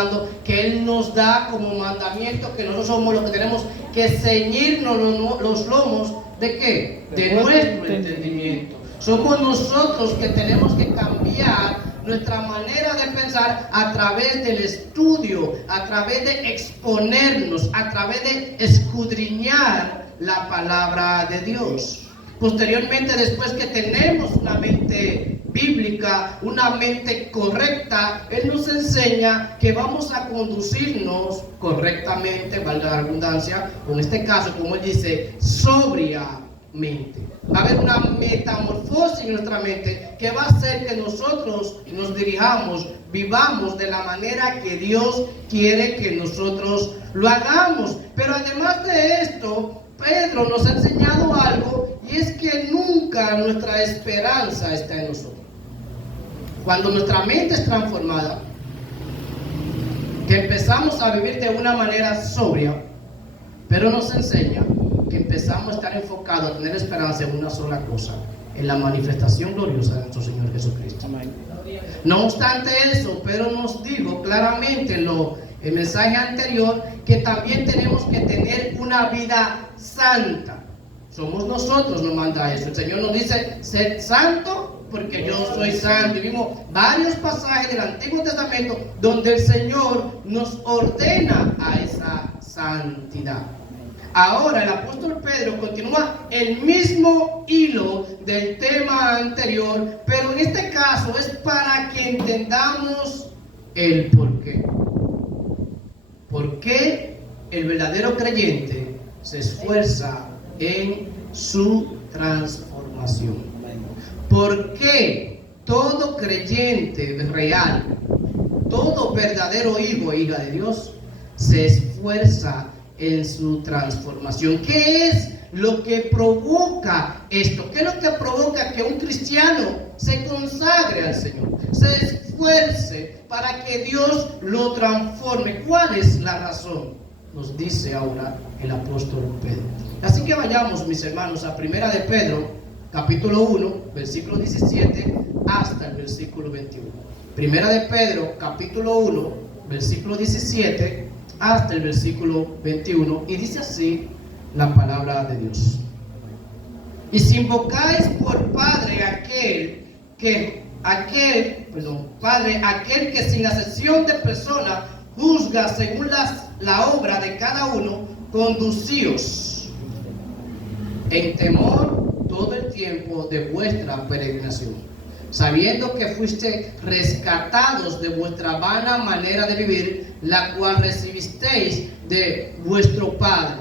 hablando, que Él nos da como mandamiento que nosotros somos los que tenemos que ceñirnos los lomos ¿de qué? De nuestro entendimiento. Somos nosotros que tenemos que cambiar nuestra manera de pensar a través del estudio, a través de exponernos, a través de escudriñar la palabra de Dios. Posteriormente, después que tenemos una mente bíblica, una mente correcta, Él nos enseña que vamos a conducirnos correctamente, valga la redundancia, o en este caso, como Él dice, sobriamente. Va a haber una metamorfosis en nuestra mente que va a hacer que nosotros nos dirijamos, vivamos de la manera que Dios quiere que nosotros lo hagamos. Pero además de esto, Pedro nos ha enseñado algo, y es que nunca nuestra esperanza está en nosotros. Cuando nuestra mente es transformada, que empezamos a vivir de una manera sobria, pero nos enseña que empezamos a estar enfocados, a tener esperanza en una sola cosa, en la manifestación gloriosa de nuestro Señor Jesucristo. Amén. No obstante eso, Pedro nos dijo claramente en el mensaje anterior que también tenemos que tener una vida santa. Somos nosotros, nos manda eso. El Señor nos dice, sed santo porque yo soy santo. Y vimos varios pasajes del Antiguo Testamento donde el Señor nos ordena a esa santidad. Ahora el apóstol Pedro continúa el mismo hilo del tema anterior, pero en este caso es para que entendamos el porqué. ¿Por qué el verdadero creyente se esfuerza en su transformación? ¿Por qué todo creyente real, todo verdadero hijo e hija de Dios se esfuerza en su transformación? ¿Qué es lo que provoca esto? ¿Qué es lo que provoca que un cristiano se consagre al Señor, se esfuerce para que Dios lo transforme? ¿Cuál es la razón? Nos dice ahora el apóstol Pedro. Así que vayamos, mis hermanos, a Primera de Pedro, capítulo 1, versículo 17 hasta el versículo 21. Primera de Pedro, capítulo 1, versículo 17 hasta el versículo 21, y dice así la palabra de Dios. Y si invocáis por Padre aquel que sin acepción de persona juzga según la obra de cada uno, conducíos en temor todo el tiempo de vuestra peregrinación, sabiendo que fuiste rescatados de vuestra vana manera de vivir, la cual recibisteis de vuestro Padre,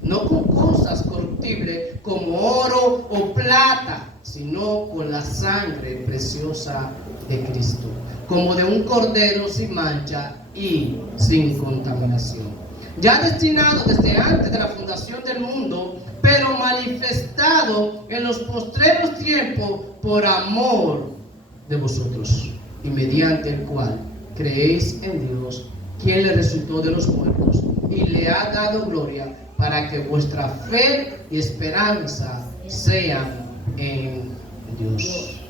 no con cosas corruptibles como oro o plata, sino con la sangre preciosa de Cristo, como de un cordero sin mancha y sin contaminación, ya destinado desde antes de la fundación del mundo, pero manifestado en los postreros tiempos por amor de vosotros, y mediante el cual creéis en Dios, quien le resucitó de los muertos y le ha dado gloria, para que vuestra fe y esperanza sean en Dios.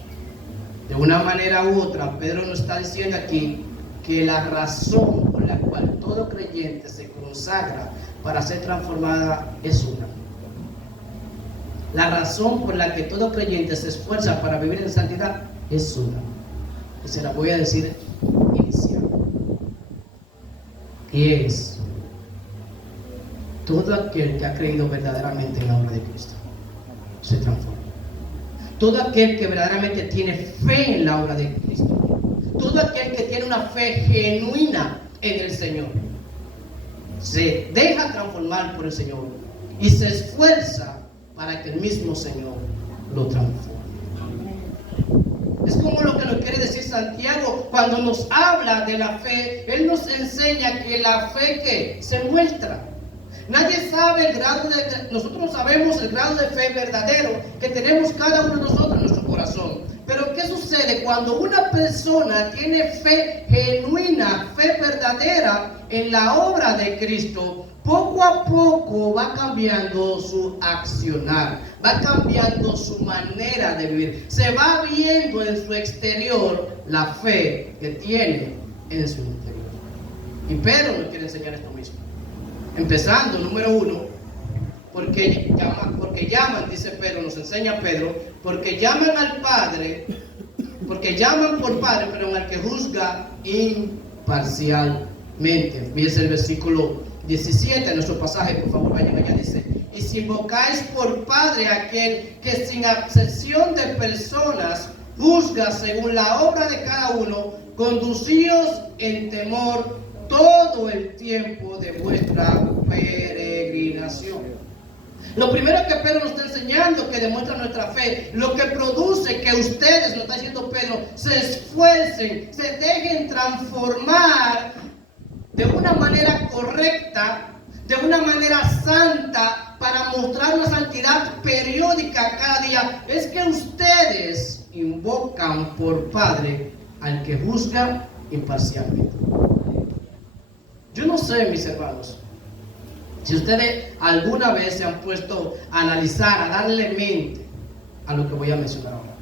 De una manera u otra, Pedro nos está diciendo aquí que la razón por la cual todo creyente se consagra para ser transformada es una. La razón por la que todo creyente se esfuerza para vivir en santidad es una. Y se la voy a decir inicial. Y es: todo aquel que ha creído verdaderamente en la obra de Cristo se transforma. Todo aquel que verdaderamente tiene fe en la obra de Cristo, todo aquel que tiene una fe genuina en el Señor, se deja transformar por el Señor y se esfuerza para que el mismo Señor lo transforme. Es como lo que nos quiere decir Santiago cuando nos habla de la fe. Él nos enseña que la fe que se muestra. Nadie sabe el grado nosotros no sabemos el grado de fe verdadero que tenemos cada uno de nosotros en nuestro corazón. Pero ¿qué sucede cuando una persona tiene fe genuina, fe verdadera en la obra de Cristo? Poco a poco va cambiando su accionar, va cambiando su manera de vivir. Se va viendo en su exterior la fe que tiene en su interior. Y Pedro nos quiere enseñar esto mismo. Empezando, número 1, porque llaman, dice Pedro, nos enseña Pedro, porque llaman al Padre, porque llaman por Padre, pero al que juzga imparcialmente. Fíjense el versículo 17, nuestro pasaje, por favor, vayan allá, dice: y si invocáis por Padre aquel que sin acepción de personas juzga según la obra de cada uno, conducíos en temor todo el tiempo de vuestra peregrinación. Lo primero que Pedro nos está enseñando, que demuestra nuestra fe, lo que produce que ustedes, nos está diciendo Pedro, se esfuercen, se dejen transformar de una manera correcta, de una manera santa, para mostrar una santidad periódica cada día, es que ustedes invocan por Padre al que juzga imparcialmente. Yo no sé, mis hermanos, si ustedes alguna vez se han puesto a analizar, a darle mente a lo que voy a mencionar ahora.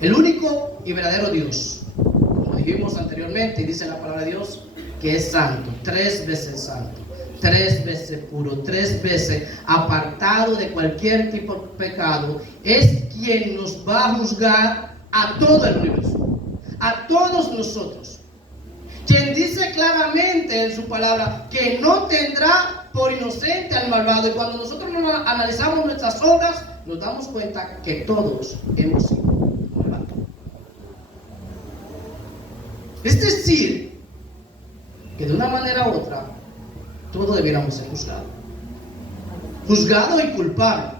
El único y verdadero Dios, como dijimos anteriormente, y dice la palabra de Dios, que es santo, 3 veces santo, 3 veces puro, 3 veces apartado de cualquier tipo de pecado, es quien nos va a juzgar a todo el universo, a todos nosotros. Quien dice claramente en su palabra que no tendrá por inocente al malvado. Y cuando nosotros analizamos nuestras obras, nos damos cuenta que todos hemos sido malvados. Es decir, que de una manera u otra, todos debiéramos ser juzgados. Juzgado y culpable.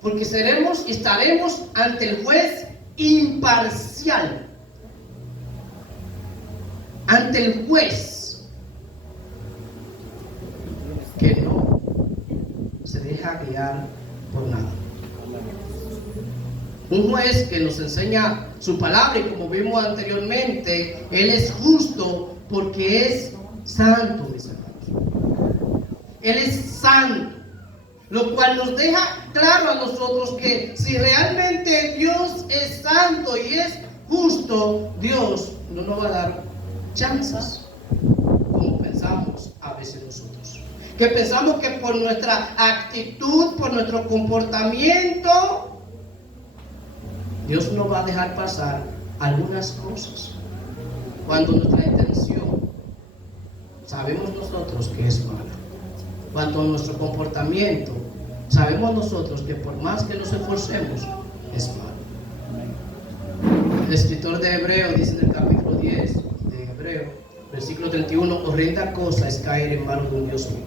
Porque estaremos ante el juez imparcial. Ante el juez que no se deja guiar por nada. Un juez que nos enseña su palabra, y como vimos anteriormente, Él es justo porque es santo, mis hermanos. Él es santo, lo cual nos deja claro a nosotros que si realmente Dios es santo y es justo, Dios no nos va a dar chances como pensamos a veces nosotros, que pensamos que por nuestra actitud, por nuestro comportamiento, Dios nos va a dejar pasar algunas cosas, cuando nuestra intención sabemos nosotros que es mala, cuando nuestro comportamiento sabemos nosotros que por más que nos esforcemos es malo. El escritor de Hebreo dice en el capítulo 10 versículo 31, horrenda cosa es caer en manos de un Dios vivo.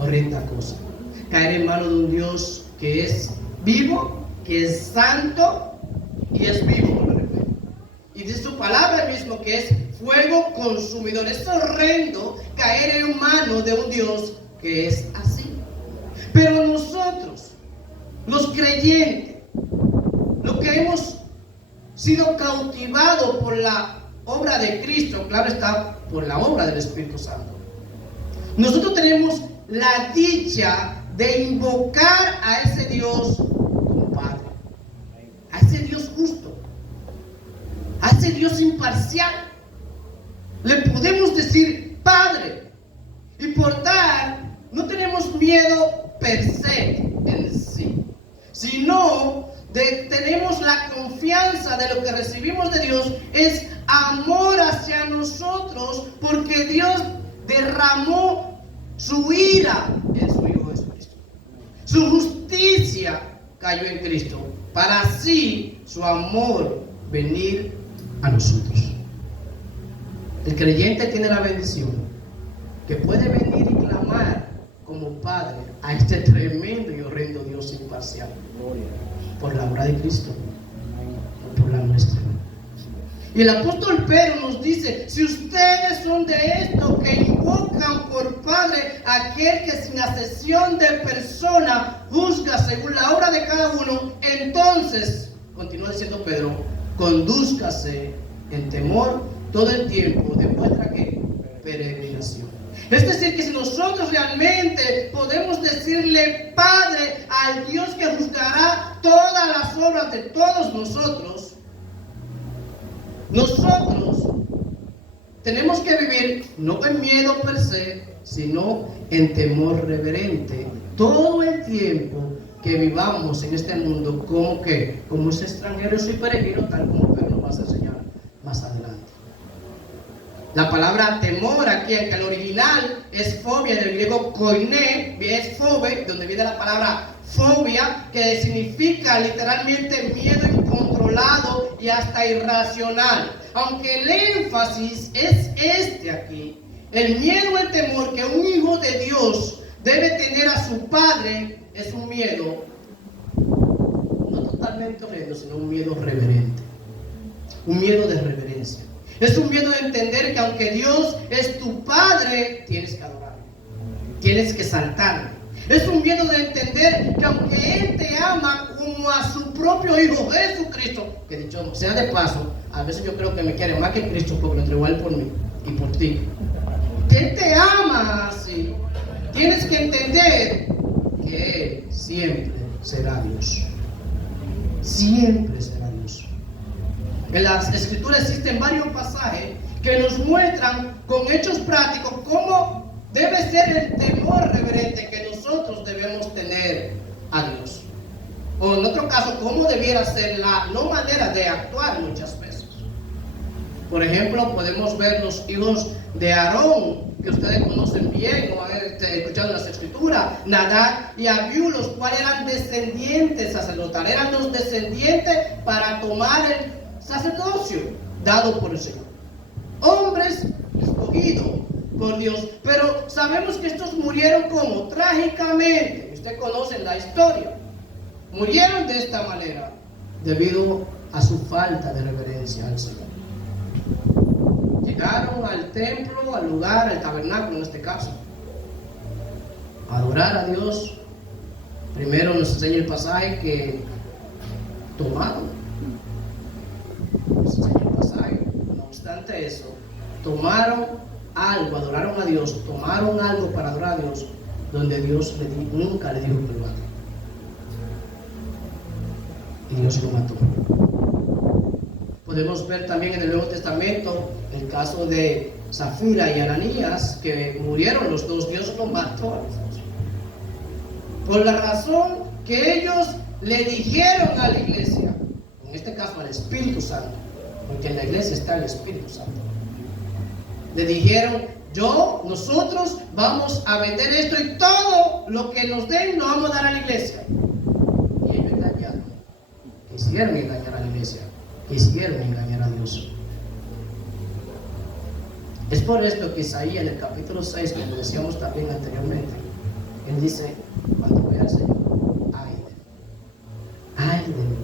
Horrenda cosa. Caer en manos de un Dios que es vivo, que es santo y es vivo, por ejemplo. Y dice su palabra mismo que es fuego consumidor. Es horrendo caer en manos de un Dios que es así. Pero nosotros, los creyentes, los que hemos sido cautivados por la obra de Cristo, claro está, por la obra del Espíritu Santo, nosotros tenemos la dicha de invocar a ese Dios como Padre, a ese Dios justo, a ese Dios imparcial. Le podemos decir Padre, y por tal no tenemos miedo per se en sí, sino tenemos la confianza de lo que recibimos de Dios, es amor hacia nosotros, porque Dios derramó su ira en su Hijo Jesucristo. Su justicia cayó en Cristo, para así su amor venir a nosotros. El creyente tiene la bendición que puede venir y clamar como Padre a este tremendo y horrendo Dios imparcial, por la obra de Cristo, no por la nuestra. Y el apóstol Pedro nos dice: si ustedes son de estos que invocan por Padre aquel que sin acepción de persona juzga según la obra de cada uno, entonces, continúa diciendo Pedro, condúzcase en temor todo el tiempo de vuestra peregrinación. Es decir, que si nosotros realmente podemos decirle Padre al Dios que juzgará todas las obras de todos nosotros tenemos que vivir no en miedo per se, sino en temor reverente, todo el tiempo que vivamos en este mundo como es extranjeros y peregrinos, tal como Pedro nos va a enseñar más adelante. La palabra temor aquí, en que el original es fobia, del griego koiné, es fobe, donde viene la palabra fobia, que significa literalmente miedo incontrolado y hasta irracional. Aunque el énfasis es este aquí, el miedo, el temor que un hijo de Dios debe tener a su padre, es un miedo no totalmente horrendo, sino un miedo reverente, un miedo de reverencia. Es un miedo de entender que aunque Dios es tu padre, tienes que adorarlo, tienes que saltarlo. Es un miedo de entender que aunque Él te ama como a su propio Hijo Jesucristo, que dicho sea de paso, a veces yo creo que me quiere más que Cristo porque lo entregó a Él por mí y por ti. Que Él te ama así. Tienes que entender que Él siempre será Dios. Siempre será Dios. En las Escrituras existen varios pasajes que nos muestran con hechos prácticos cómo debe ser el temor reverente que nosotros debemos tener a Dios. O en otro caso, cómo debiera ser la no manera de actuar muchas veces. Por ejemplo, podemos ver los hijos de Aarón, que ustedes conocen bien o han escuchado en las Escrituras, Nadab y Abiú, los cuales eran descendientes sacerdotales, eran los descendientes para tomar el sacerdocio dado por el Señor. Hombres escogidos por Dios, pero sabemos que estos murieron como trágicamente. Ustedes conocen la historia. Murieron de esta manera debido a su falta de reverencia al Señor. Llegaron al templo, al lugar, al tabernáculo en este caso, a adorar a Dios. Primero nos enseña el pasaje que tomaron. Nos enseña el pasaje. No obstante eso, tomaron algo, adoraron a Dios, tomaron algo para adorar a Dios, donde Dios nunca le dijo que lo mató. Y Dios lo mató. Podemos ver también en el Nuevo Testamento el caso de Zafira y Ananías, que murieron los dos. Dios los mató a los dos por la razón que ellos le dijeron a la iglesia, en este caso al Espíritu Santo, porque en la iglesia está el Espíritu Santo. Le dijeron: nosotros vamos a vender esto y todo lo que nos den lo vamos a dar a la iglesia. Y ellos engañaron, quisieron engañar a la iglesia, quisieron engañar a Dios. Es por esto que Isaías en el capítulo 6, como decíamos también anteriormente, él dice: cuando vea al Señor, ay de mí.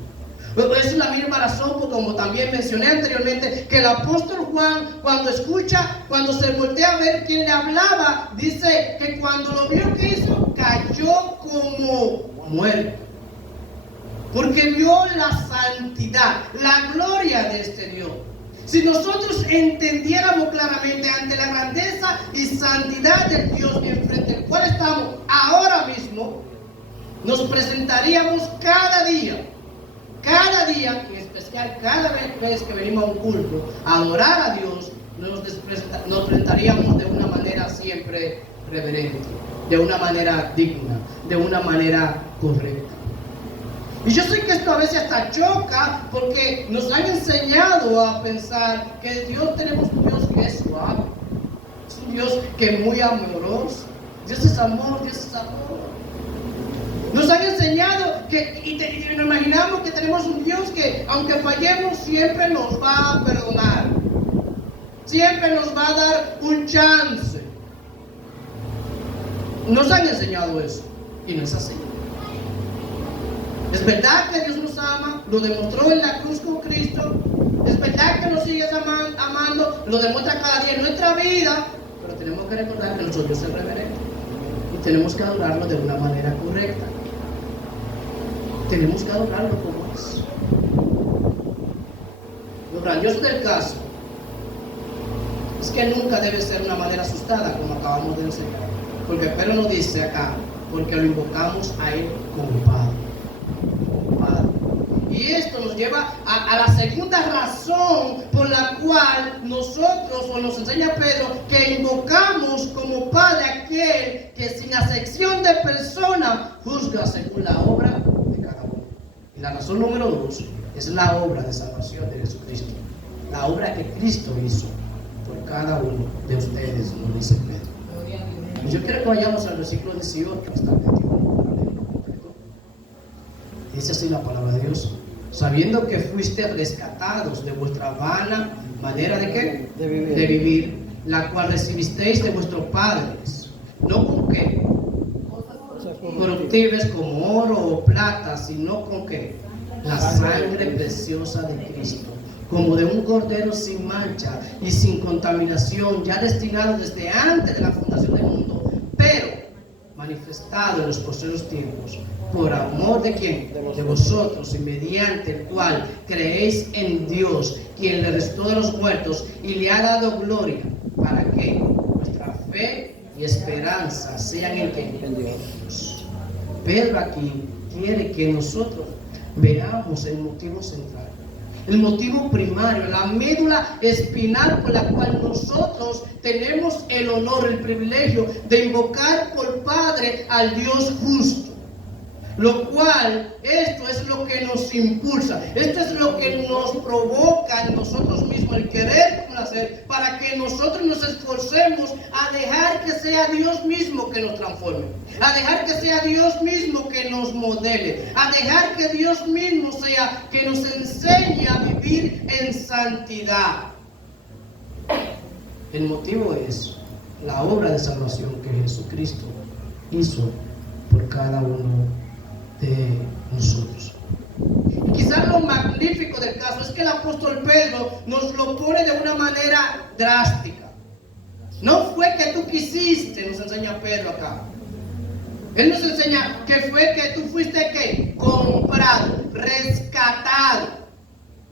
Pues esa es la misma razón, porque como también mencioné anteriormente, que el apóstol Juan, cuando se voltea a ver quién le hablaba, dice que cuando lo vio que hizo, cayó como muerto. Porque vio la santidad, la gloria de este Dios. Si nosotros entendiéramos claramente ante la grandeza y santidad del Dios enfrente del cual estamos ahora mismo, nos presentaríamos cada día, y en especial cada vez que venimos a un culto, a adorar a Dios, nos presentaríamos de una manera siempre reverente, de una manera digna, de una manera correcta. Y yo sé que esto a veces hasta choca, porque nos han enseñado a pensar que tenemos un Dios que es suave, es un Dios que es muy amoroso. Dios es amor, Dios es amor. Nos han enseñado y nos imaginamos que tenemos un Dios que, aunque fallemos, siempre nos va a perdonar, siempre nos va a dar un chance. Nos han enseñado eso, y no es así. Es verdad que Dios nos ama, lo demostró en la cruz con Cristo. Es verdad que nos sigue amando, lo demuestra cada día en nuestra vida. Pero tenemos que recordar que nuestro Dios es reverente y tenemos que adorarlo de una manera correcta. Tenemos que adorarlo como es. Lo grandioso del caso es que nunca debe ser una manera asustada, como acabamos de enseñar. Porque Pedro nos dice acá: porque lo invocamos a Él como Padre. Y Y esto nos lleva a la segunda razón por la cual nosotros, o nos enseña Pedro, que invocamos como Padre aquel que sin acepción de persona juzga según la obra de cada uno. Y la razón número 2 es la obra de salvación de Jesucristo. La obra que Cristo hizo por cada uno de ustedes, nos dice Pedro. Y yo quiero que vayamos al versículo 18 hasta el 21. Dice así la palabra de Dios: sabiendo que fuiste rescatados de vuestra vana manera de ¿qué? De vivir, la cual recibisteis de vuestros padres, no con qué corruptibles como oro o plata, sino con qué la sangre preciosa de Cristo, como de un cordero sin mancha y sin contaminación, ya destinado desde antes de la fundación del mundo, pero manifestado en los postreros tiempos, por amor de quién, de vosotros, y mediante el cual creéis en Dios, quien le resucitó de los muertos y le ha dado gloria, para que vuestra fe y esperanza sean en Dios. Pedro aquí quiere que nosotros veamos el motivo central, el motivo primario, la médula espinal por la cual nosotros tenemos el honor, el privilegio de invocar por Padre al Dios justo. Lo cual, esto es lo que nos impulsa, esto es lo que nos provoca en nosotros mismos el querer hacer, para que nosotros nos esforcemos a dejar que sea Dios mismo que nos transforme, a dejar que sea Dios mismo que nos modele, a dejar que Dios mismo sea que nos enseñe a vivir en santidad. El motivo es la obra de salvación que Jesucristo hizo por cada uno de nosotros. Y quizás lo magnífico del caso es que el apóstol Pedro nos lo pone de una manera drástica. No fue que tú quisiste, nos enseña Pedro acá. Él nos enseña que fue que tú fuiste ¿qué? Comprado, rescatado.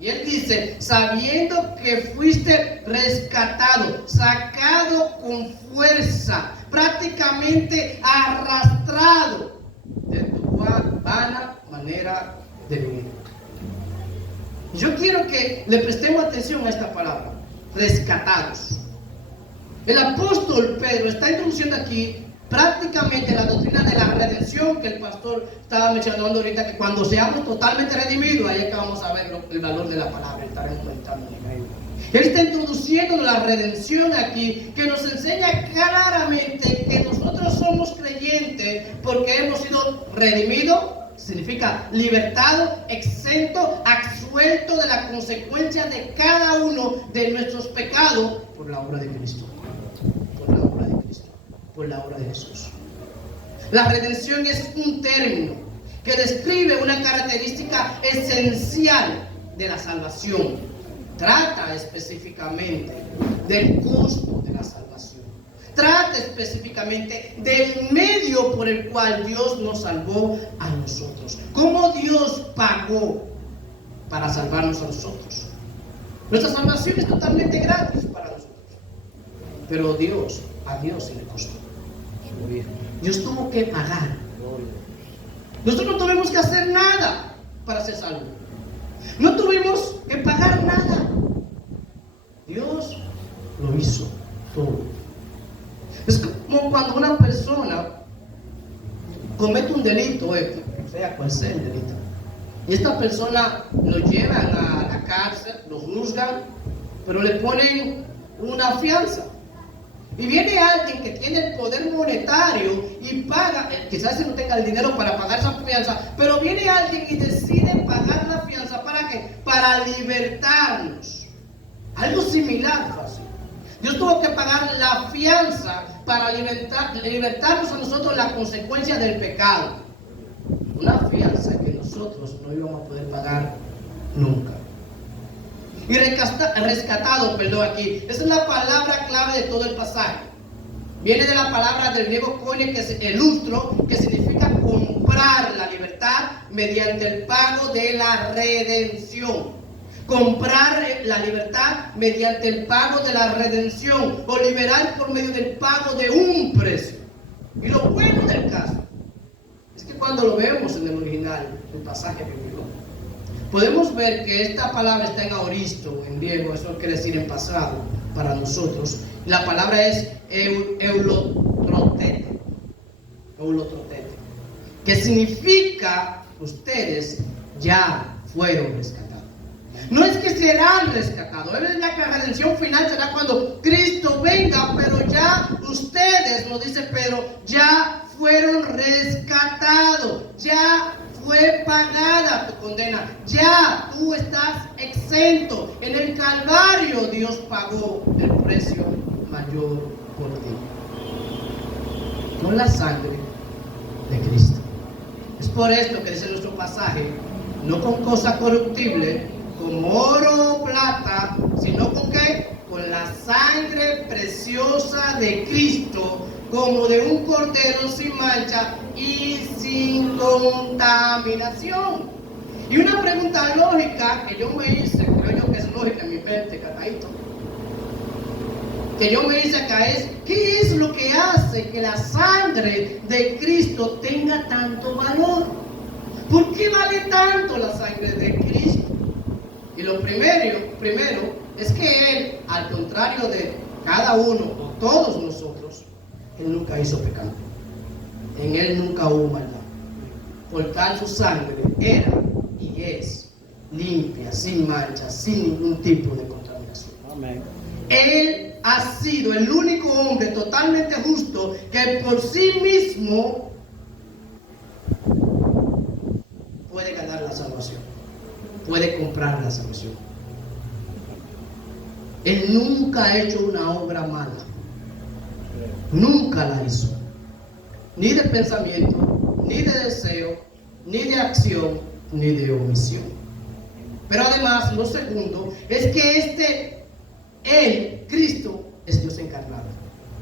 Y él dice, sabiendo que fuiste rescatado, sacado con fuerza, prácticamente arrastrado de tu vana manera de vivir. Yo quiero que le prestemos atención a esta palabra, rescatados. El apóstol Pedro está introduciendo aquí prácticamente la doctrina de la redención que el pastor estaba mencionando ahorita, que cuando seamos totalmente redimidos, ahí es que vamos a ver el valor de la palabra, estaremos meditando en ello. Él está introduciendo la redención aquí, que nos enseña claramente que nosotros somos creyentes porque hemos sido redimidos, significa libertado, exento, absuelto de la consecuencia de cada uno de nuestros pecados por la obra de Cristo, por la obra de Cristo, por la obra de Jesús. La redención es un término que describe una característica esencial de la salvación. Trata específicamente del costo de la salvación. Trata específicamente del medio por el cual Dios nos salvó a nosotros. ¿Cómo Dios pagó para salvarnos a nosotros? Nuestra salvación es totalmente gratis para nosotros. Pero a Dios sí le costó. Dios tuvo que pagar. Nosotros no tuvimos que hacer nada para ser salvos. No tuvimos que pagar nada. Dios lo hizo todo. Es como cuando una persona comete un delito, sea cual sea el delito, y esta persona lo llevan a la cárcel, lo juzgan, pero le ponen una fianza. Y viene alguien que tiene el poder monetario y paga, quizás no tenga el dinero para pagar esa fianza, pero viene alguien y decide pagar la fianza. ¿Para qué? Para libertarnos. Algo similar fue así. Dios tuvo que pagar la fianza para libertarnos a nosotros de la consecuencia del pecado. Una fianza que nosotros no íbamos a poder pagar nunca. Y rescatado, aquí. Esa es la palabra clave de todo el pasaje. Viene de la palabra del griego koine, que es el lustro, que significa comprar la libertad mediante el pago de la redención. Comprar la libertad mediante el pago de la redención, o liberar por medio del pago de un precio. Y lo bueno del caso es que cuando lo vemos en el original, el pasaje bíblico, podemos ver que esta palabra está en aoristo, en griego, eso quiere decir en pasado para nosotros. La palabra es eulotrotete, que significa ustedes ya fueron rescatados. No es que serán rescatados, la redención final será cuando Cristo venga, pero ya ustedes, nos dice Pedro, ya fueron rescatados, ya fue pagada tu condena, ya tú estás exento. En el Calvario Dios pagó el precio mayor por ti, con la sangre de Cristo. Es por esto que dice nuestro pasaje, no con cosa corruptible, como oro o plata, sino con ¿qué? Con la sangre preciosa de Cristo, como de un cordero sin mancha y sin contaminación. Y una pregunta lógica que yo me hice, creo yo que es lógica en mi mente, cataíto, que yo me hice acá es, ¿qué es lo que hace que la sangre de Cristo tenga tanto valor? ¿Por qué vale tanto la sangre de Cristo? Y lo primero es que Él, al contrario de cada uno o todos nosotros, Él nunca hizo pecado. En Él nunca hubo maldad. Por tal su sangre era y es limpia, sin mancha, sin ningún tipo de contaminación. Amén. Él ha sido el único hombre totalmente justo que por sí mismo puede ganar la salvación, puede comprar la salvación. Él nunca ha hecho una obra mala, nunca la hizo, ni de pensamiento, ni de deseo, ni de acción, ni de omisión. Pero además, lo segundo es que Él, Cristo, es Dios encarnado,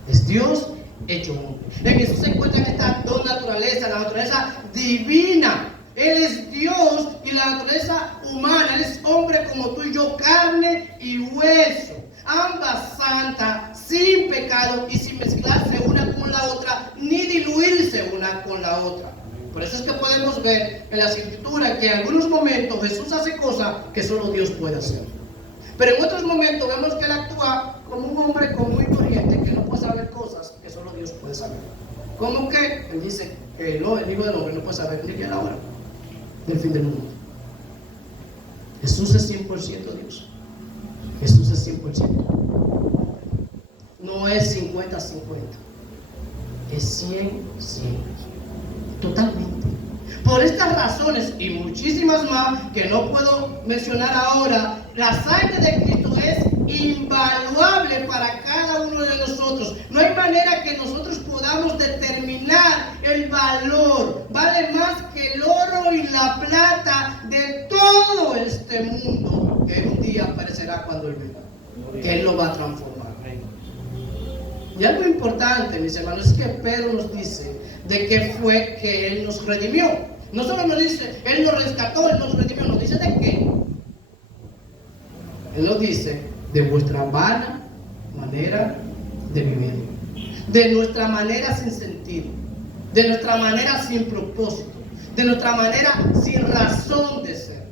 es Dios hecho hombre. En Jesús se encuentran estas dos naturalezas, la naturaleza divina. Él es Dios y la naturaleza humana. Él es hombre como tú y yo, carne y hueso, ambas santas, sin pecado y sin mezclarse una con la otra, ni diluirse una con la otra. Por eso es que podemos ver en las Escrituras que en algunos momentos Jesús hace cosas que solo Dios puede hacer. Pero en otros momentos vemos que Él actúa como un hombre común y corriente que no puede saber cosas que solo Dios puede saber. ¿Cómo que? Él dice que el Hijo del Hombre no puede saber ni la hora del fin del mundo. Jesús es 100% Dios. Jesús es 100%. No es 50-50. Es 100-100. Totalmente. Por estas razones y muchísimas más que no puedo mencionar ahora, la sangre de Cristo es invaluable para cada uno de nosotros. No hay manera que nosotros podamos determinar el valor. Vale más que el oro y la plata de todo este mundo, que un día aparecerá cuando Él venga, que Él lo va a transformar. Y algo importante, mis hermanos, es que Pedro nos dice de qué fue que Él nos redimió. No solo nos dice, Él nos rescató, Él nos redimió, nos dice de qué. Él nos dice de vuestra vana manera de vivir, de nuestra manera sin sentido, de nuestra manera sin propósito, de nuestra manera sin razón de ser.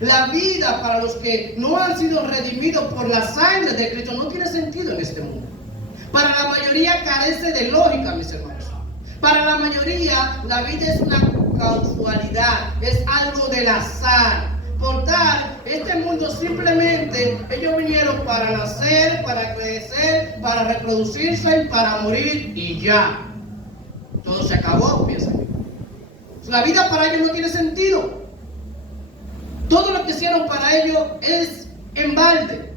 La vida para los que no han sido redimidos por la sangre de Cristo no tiene sentido en este mundo. Para la mayoría carece de lógica, mis hermanos. Para la mayoría la vida es una casualidad, es algo del azar. Por tal, este mundo simplemente, ellos vinieron para nacer, para crecer, para reproducirse y para morir y ya. Todo se acabó, piensan. La vida para ellos no tiene sentido. Todo lo que hicieron para ellos es en balde.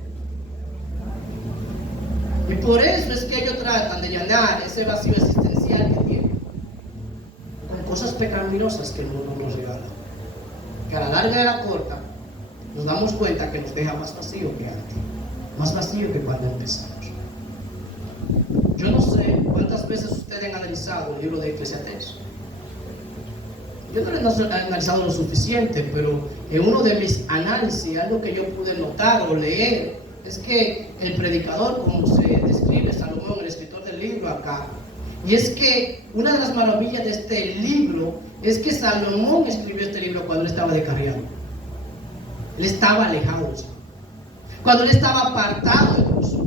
Y por eso es que ellos tratan de llenar ese vacío existencial que tienen con cosas pecaminosas que el mundo nos regala, que a la larga y a la corta nos damos cuenta que nos deja más vacío que antes, más vacío que cuando empezamos. Yo no sé cuántas veces ustedes han analizado el libro de Eclesiastés. Yo no lo he analizado lo suficiente, pero en uno de mis análisis, algo que yo pude notar o leer, es que el predicador, como se describe Salomón, el escritor del libro acá, y es que una de las maravillas de este libro es que Salomón escribió este libro cuando él estaba descarriado. Él estaba alejado de Dios. Cuando él estaba apartado de Dios.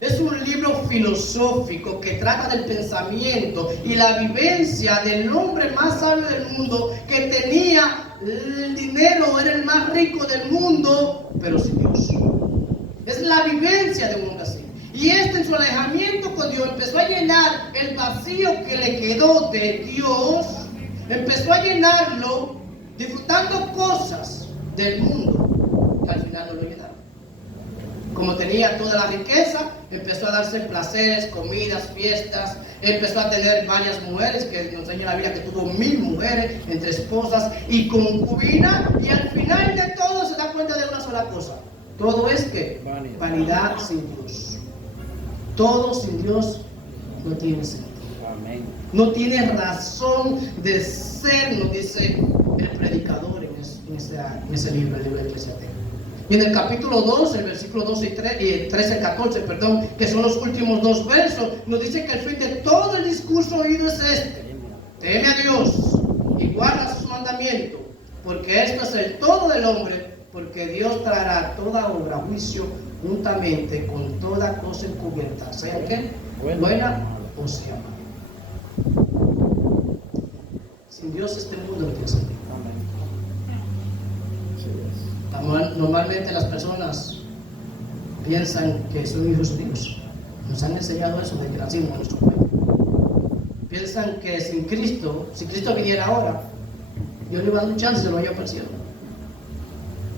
Es un libro filosófico que trata del pensamiento y la vivencia del hombre más sabio del mundo, que tenía el dinero, era el más rico del mundo, pero sin Dios. Es la vivencia de un hombre así. Y en su alejamiento con Dios empezó a llenar el vacío que le quedó de Dios, empezó a llenarlo disfrutando cosas del mundo que al final no lo llenaron. Como tenía toda la riqueza, empezó a darse placeres, comidas, fiestas, empezó a tener varias mujeres, que nos enseña la Biblia que tuvo 1000 mujeres, entre esposas y concubinas, y al final de todo se da cuenta de una sola cosa: todo es que vanidad sin Dios. Todo sin Dios no tiene sentido. Amén. No tiene razón de ser, nos dice el predicador en ese libro, el libro de Eclesiastés. Y en el capítulo 2, el versículo 12 y 13 y 14, perdón, que son los últimos 2 versos, nos dice que el fin de todo el discurso oído es este: teme a Dios y guarda sus mandamientos, porque esto es el todo del hombre, porque Dios traerá toda obra a juicio juntamente con toda cosa encubierta, sea que buena o sea mala. Sin Dios este mundo no tiene sentido. Normalmente las personas piensan que son hijos de Dios. Nos han enseñado eso desde que nacimos en nuestro pueblo. Piensan que sin Cristo, si Cristo viniera ahora, Dios le va a dar un chance, se lo vaya a perder.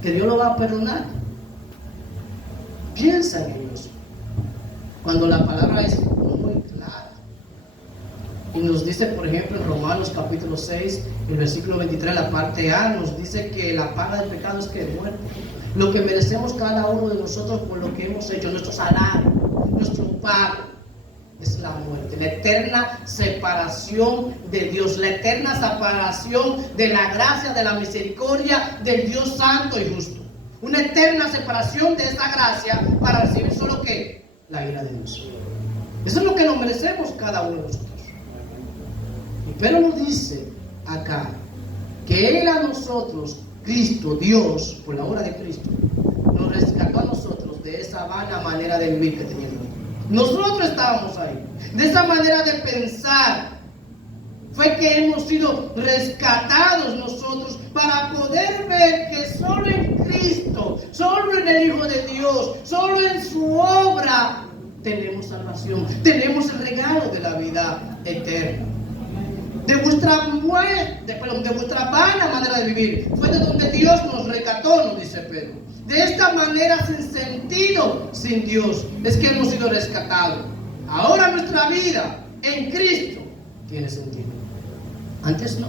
Que Dios lo va a perdonar. Piensan en eso. Cuando la palabra es muy clara. Y nos dice, por ejemplo, en Romanos capítulo 6, el versículo 23, la parte A, nos dice que la paga del pecado es que es muerte. Lo que merecemos cada uno de nosotros por lo que hemos hecho, nuestro salario, nuestro pago, es la muerte. La eterna separación de Dios, la eterna separación de la gracia, de la misericordia del Dios santo y justo. Una eterna separación de esa gracia para recibir solo ¿qué? La ira de Dios. Eso es lo que nos merecemos cada uno de nosotros. Pero nos dice acá que Él a nosotros, Cristo, Dios, por la obra de Cristo, nos rescató a nosotros de esa vana manera de vivir que teníamos. Nosotros estábamos ahí. De esa manera de pensar fue que hemos sido rescatados nosotros para poder ver que solo en Cristo, solo en el Hijo de Dios, solo en su obra tenemos salvación, tenemos el regalo de la vida eterna. De vuestra vana manera de vivir fue de donde Dios nos rescató, nos dice Pedro. De esta manera sin sentido, sin Dios, es que hemos sido rescatados. Ahora nuestra vida en Cristo tiene sentido. Antes no.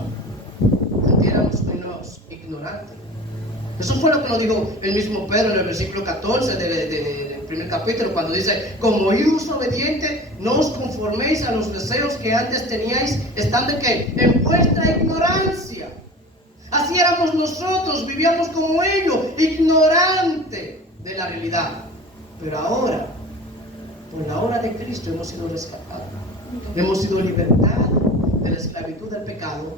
Antes éramos menos ignorantes. Eso fue lo que nos dijo el mismo Pedro en el versículo 14 del primer capítulo, cuando dice: como hijos obedientes, no os conforméis a los deseos que antes teníais, estando ¿qué? En vuestra ignorancia. Así éramos nosotros, vivíamos como ellos, ignorantes de la realidad. Pero ahora, por la obra de Cristo, hemos sido rescatados. Hemos sido libertados de la esclavitud del pecado.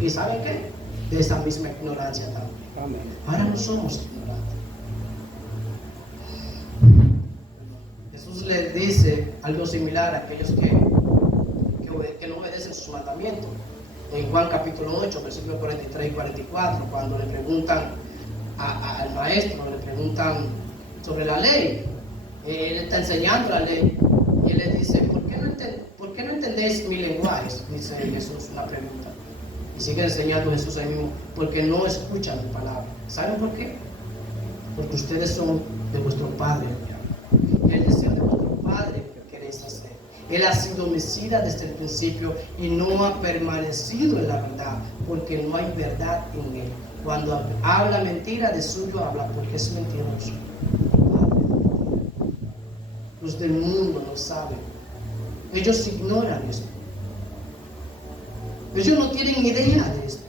¿Y saben qué? De esa misma ignorancia también. Amén. Ahora no somos ignorantes. Jesús les dice algo similar a aquellos que no obedecen sus mandamientos. En Juan capítulo 8, versículos 43 y 44, cuando le preguntan al maestro, le preguntan sobre la ley. Él está enseñando la ley. Y él le dice: ¿por qué no entendéis mi lenguaje? Dice Jesús, una pregunta. Y sigue enseñando Jesús ahí mismo: porque no escuchan mi palabra. ¿Saben por qué? Porque ustedes son de vuestro Padre. Y el deseo de vuestro Padre que queréis hacer. Él ha sido homicida desde el principio y no ha permanecido en la verdad, porque no hay verdad en él. Cuando habla mentira, de suyo habla, porque es mentiroso. Los del mundo no saben. Ellos ignoran esto. Ellos no tienen idea de esto.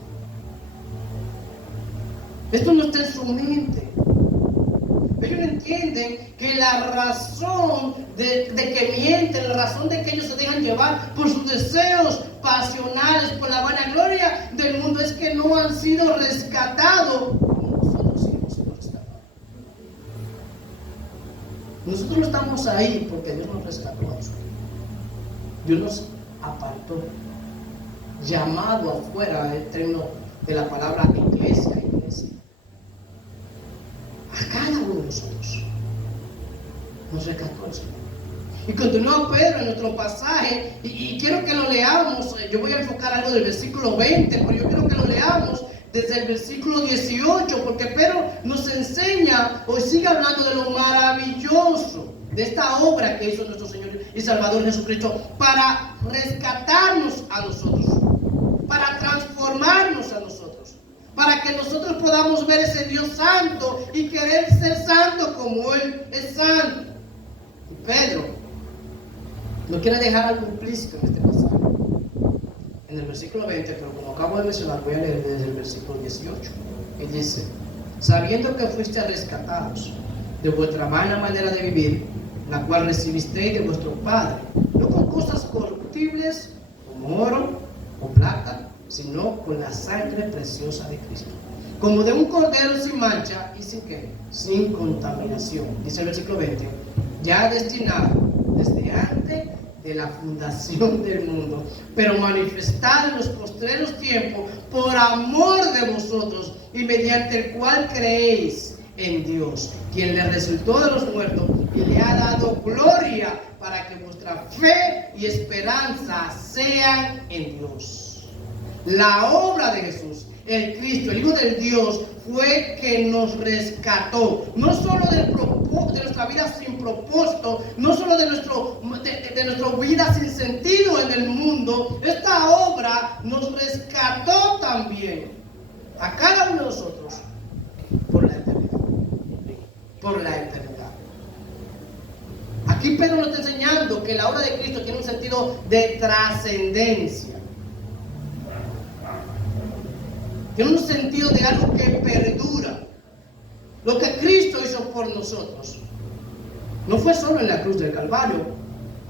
Esto no está en su mente. Ellos no entienden que la razón de que mienten, la razón de que ellos se dejan llevar por sus deseos pasionales, por la vanagloria del mundo, es que no han sido rescatados como nosotros sí hemos sido rescatados. Nosotros no estamos ahí porque Dios nos rescató a nosotros. Dios nos apartó, llamado afuera, el término de la palabra iglesia. A cada uno de nosotros nos rescató el Señor. Y continúa Pedro en nuestro pasaje, y quiero que lo leamos. Yo voy a enfocar algo del versículo 20, pero yo quiero que lo leamos desde el versículo 18, porque Pedro nos enseña o sigue hablando de lo maravilloso de esta obra que hizo nuestro Señor y Salvador Jesucristo para rescatarnos a nosotros, para transformarnos a nosotros, para que nosotros podamos ver ese Dios santo y querer ser santo como Él es santo. Y Pedro no quiere dejar algo implícito en este pasaje, en el versículo 20, pero como acabo de mencionar, voy a leer desde el versículo 18. Y dice: sabiendo que fuisteis rescatados de vuestra vana manera de vivir, la cual recibisteis de vuestro Padre, no con cosas corruptibles, como oro o plata, sino con la sangre preciosa de Cristo, como de un cordero sin mancha y sin contaminación. Dice el versículo 20: ya destinado desde antes de la fundación del mundo, pero manifestado en los postreros tiempos por amor de vosotros, y mediante el cual creéis en Dios, quien le resucitó de los muertos y le ha dado gloria, para que vuestra fe y esperanza sean en Dios. La obra de Jesús, el Cristo, el Hijo del Dios, fue que nos rescató, no solo de nuestra vida sin propósito, no solo de nuestra vida sin sentido en el mundo. Esta obra nos rescató también a cada uno de nosotros por la eternidad. Por la eternidad. Aquí Pedro nos está enseñando que la obra de Cristo tiene un sentido de trascendencia. Tiene un sentido de algo que perdura. Lo que Cristo hizo por nosotros no fue solo en la cruz del Calvario,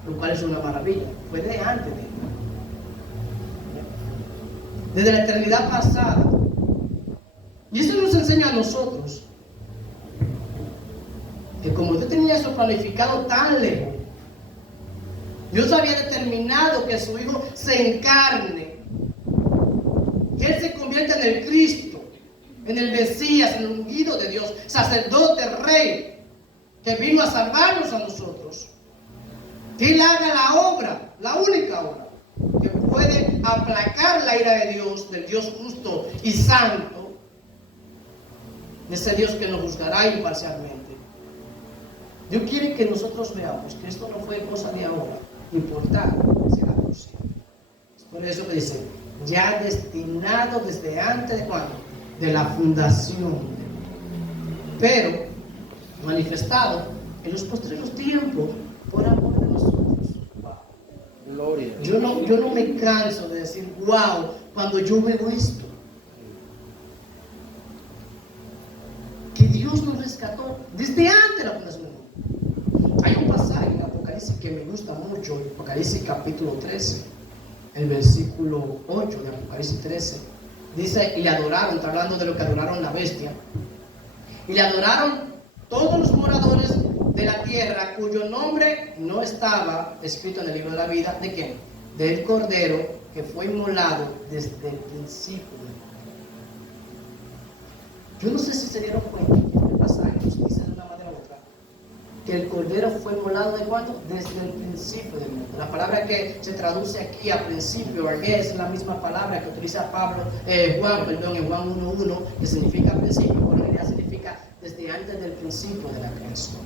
lo cual es una maravilla, fue de antes de él. Desde la eternidad pasada. Y eso nos enseña a nosotros que como Dios tenía eso planificado tan lejos, Dios había determinado que su Hijo se encarne, que Él se convierta en el Cristo, en el Mesías, en el ungido de Dios, sacerdote, rey, que vino a salvarnos a nosotros. Que Él haga la obra, la única obra, que puede aplacar la ira de Dios, del Dios justo y santo, de ese Dios que nos juzgará imparcialmente. Dios quiere que nosotros veamos que esto no fue cosa de ahora, importante, será por siempre. Es por eso que dice: ya destinado desde antes de cuándo, de la fundación, pero manifestado en los postreros tiempos por amor de nosotros. Wow. Gloria. Yo no me canso de decir wow cuando yo veo esto, que Dios nos rescató desde antes de la fundación del mundo. Hay un pasaje en Apocalipsis que me gusta mucho, Apocalipsis capítulo 13, el versículo 8 de Apocalipsis 13, dice: y le adoraron, está hablando de lo que adoraron la bestia, y le adoraron todos los moradores de la tierra, cuyo nombre no estaba escrito en el libro de la vida, ¿de quién? Del Cordero, que fue inmolado desde el principio. Yo no sé si se dieron cuenta, el pasaje nos dice de una manera u otra, que el Cordero fue inmolado ¿de cuándo? Desde el principio del mundo. La palabra que se traduce aquí a principio, es la misma palabra que utiliza Juan en Juan 1:1, que significa principio, pero en realidad significa desde antes del principio de la creación.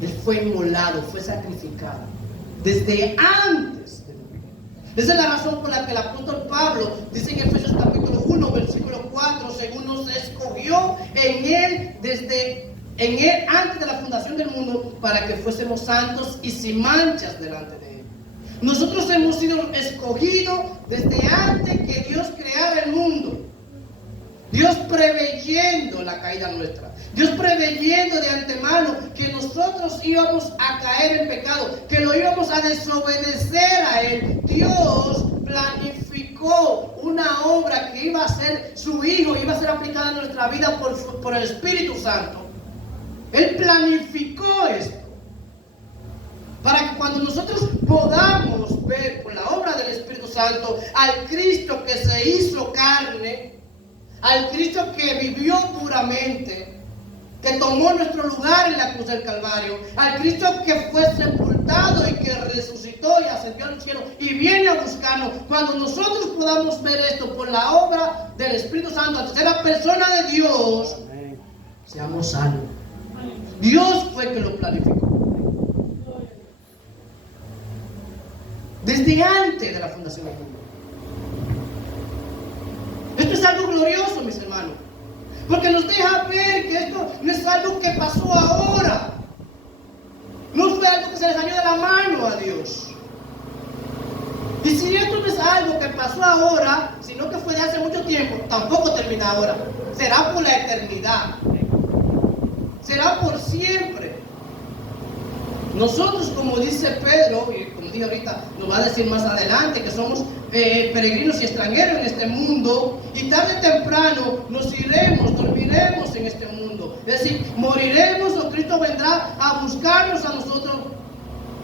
Él fue inmolado, fue sacrificado desde antes del mundo. Esa es la razón por la que el apóstol Pablo dice en Efesios capítulo 1, versículo 4, según nos escogió en Él antes de la fundación del mundo, para que fuésemos santos y sin manchas delante de Él. Nosotros hemos sido escogidos desde antes que Dios creara el mundo. Dios preveyendo la caída nuestra, Dios preveyendo de antemano que nosotros íbamos a caer en pecado, que lo íbamos a desobedecer a Él. Dios planificó una obra que iba a ser su Hijo, iba a ser aplicada en nuestra vida por el Espíritu Santo. Él planificó esto para que cuando nosotros podamos ver por la obra del Espíritu Santo al Cristo que se hizo carne, al Cristo que vivió puramente, que tomó nuestro lugar en la cruz del Calvario, al Cristo que fue sepultado y que resucitó y ascendió al cielo y viene a buscarnos. Cuando nosotros podamos ver esto por la obra del Espíritu Santo, la tercera persona de Dios, seamos salvos. Dios fue que lo planificó. Desde antes de la fundación del mundo. Esto es algo glorioso, mis hermanos. Porque nos deja ver que esto no es algo que pasó ahora. No fue algo que se le salió de la mano a Dios. Y si esto no es algo que pasó ahora, sino que fue de hace mucho tiempo, tampoco termina ahora. Será por la eternidad. Será por siempre. Nosotros, como dice Pedro, y como dije ahorita, nos va a decir más adelante, que somos peregrinos y extranjeros en este mundo, y tarde o temprano nos iremos, dormiremos en este mundo. Es decir, moriremos o Cristo vendrá a buscarnos a nosotros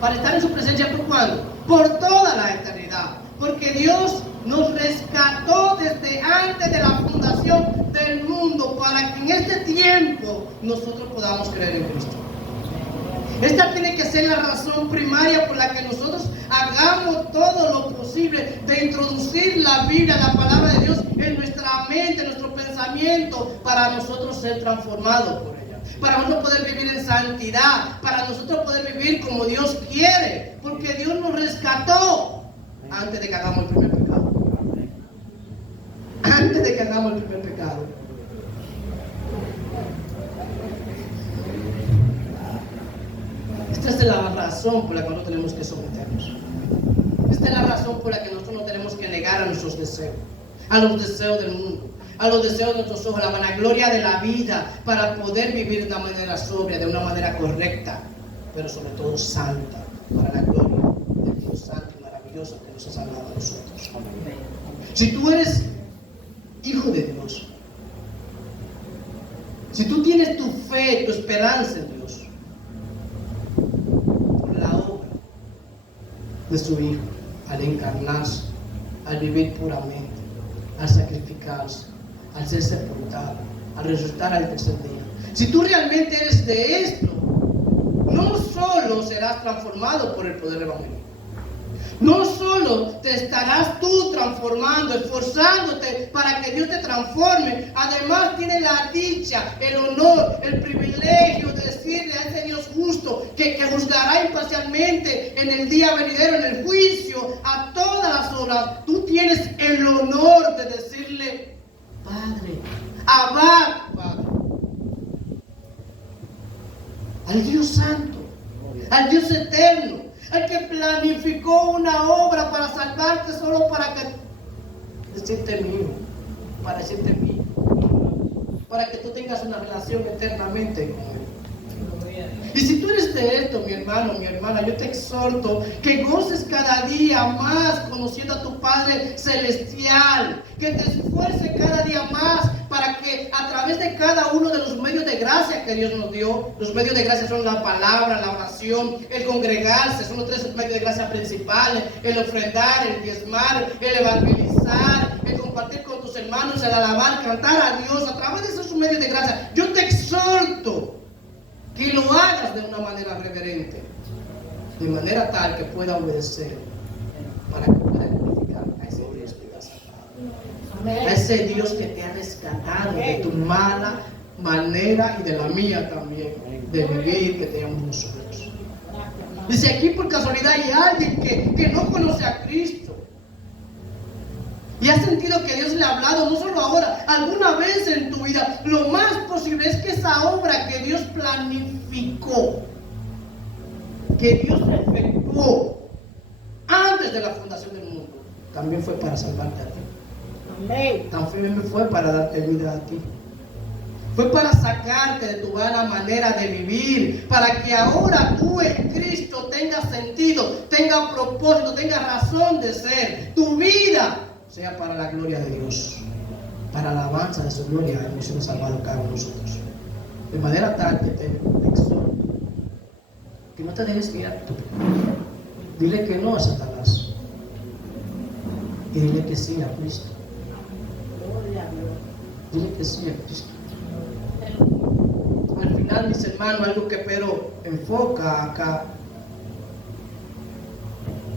para estar en su presencia. ¿Por cuándo? Por toda la eternidad. Porque Dios nos rescató desde antes de la fundación del mundo para que en este tiempo nosotros podamos creer en Cristo. Esta tiene que ser la razón primaria por la que nosotros hagamos todo lo posible de introducir la Biblia, la palabra de Dios, en nuestra mente, en nuestro pensamiento, para nosotros ser transformados por ella, para nosotros poder vivir en santidad, para nosotros poder vivir como Dios quiere, porque Dios nos rescató antes de que hagamos el primer pecado. Antes de que hagamos el primer pecado. Esta es la razón por la que nosotros tenemos que someternos. Esta es la razón por la que nosotros no tenemos que negar a nuestros deseos, a los deseos del mundo, a los deseos de nuestros ojos, a la vanagloria de la vida, para poder vivir de una manera sobria, de una manera correcta, pero sobre todo santa, para la gloria del Dios santo y maravilloso que nos ha salvado a nosotros. Si tú eres hijo de Dios, si tú tienes tu fe, tu esperanza en Dios, de su Hijo, al encarnarse, al vivir puramente, al sacrificarse, al ser sepultado, al resucitar al tercer día. Si tú realmente eres de esto, no solo serás transformado por el poder evangélico, no solo te estarás tú transformando, esforzándote para que Dios te transforme, además tienes la dicha, el honor, el privilegio de decirle a ese Dios justo que juzgará imparcialmente en el día venidero, en el juicio, a todas las obras. Tú tienes el honor de decirle: Padre, Abba, Padre, al Dios santo, al Dios eterno, al que planificó una obra para salvarte solo para que decirte mío, para decirte mío, para que tú tengas una relación eternamente con Él. Y si tú eres de esto, mi hermano, mi hermana, yo te exhorto que goces cada día más conociendo a tu Padre Celestial, que te esfuerces cada día más para que a través de cada uno de los medios de gracia que Dios nos dio, los medios de gracia son la palabra, la oración, el congregarse, son los tres medios de gracia principales: el ofrendar, el diezmar, el evangelizar, el compartir con tus hermanos, el alabar, cantar a Dios. A través de esos medios de gracia, yo te exhorto que lo hagas de una manera reverente, de manera tal que pueda obedecer, para que pueda glorificar a ese Dios que te ha salvado, a ese Dios que te ha rescatado de tu mala manera y de la mía también, de vivir que teníamos nosotros. Dice aquí, por casualidad hay alguien que no conoce a Cristo y has sentido que Dios le ha hablado, no solo ahora, alguna vez en tu vida. Lo más posible es que esa obra que Dios planificó, que Dios efectuó antes de la fundación del mundo, también fue para salvarte a ti. Amén. También fue para darte vida a ti. Fue para sacarte de tu vana manera de vivir, para que ahora tú en Cristo tengas sentido, tengas propósito, tengas razón de ser. Tu vida sea para la gloria de Dios, para la alabanza de su gloria, hemos sido salvados cada uno de nosotros. De manera tal que te exhorto que no te dejes guiar tú. Dile que no a Satanás y dile que sí a Cristo. Dile que sí a Cristo. Al final, mis hermanos, algo que Pedro enfoca acá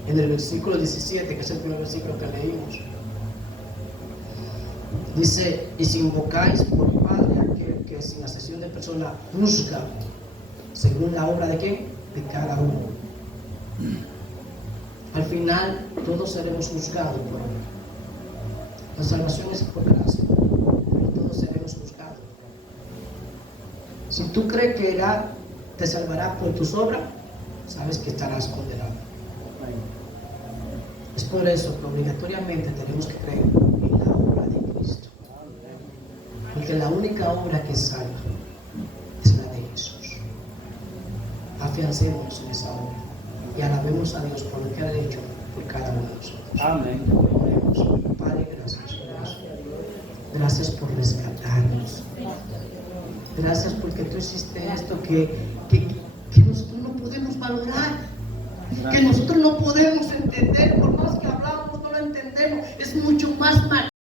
en el versículo 17, que es el primer versículo que leímos, dice: y si invocáis por Padre aquel que sin acepción de persona juzga según la obra de quién, de cada uno. Al final todos seremos juzgados por él. La salvación es por gracia, pero todos seremos juzgados. Si tú crees que Él te salvará por tus obras, sabes que estarás condenado. Es por eso que obligatoriamente tenemos que creer en la obra de Cristo, porque la única obra que salva es la de Jesús. Afiancémonos en esa obra y alabemos a Dios por lo que ha hecho por cada uno de nosotros. Amén. Oremos. Padre, gracias. Gracias por rescatarnos. Gracias porque tú hiciste esto que nosotros no podemos valorar, que nosotros no podemos entender, por más que hablamos, no lo entendemos. Es mucho más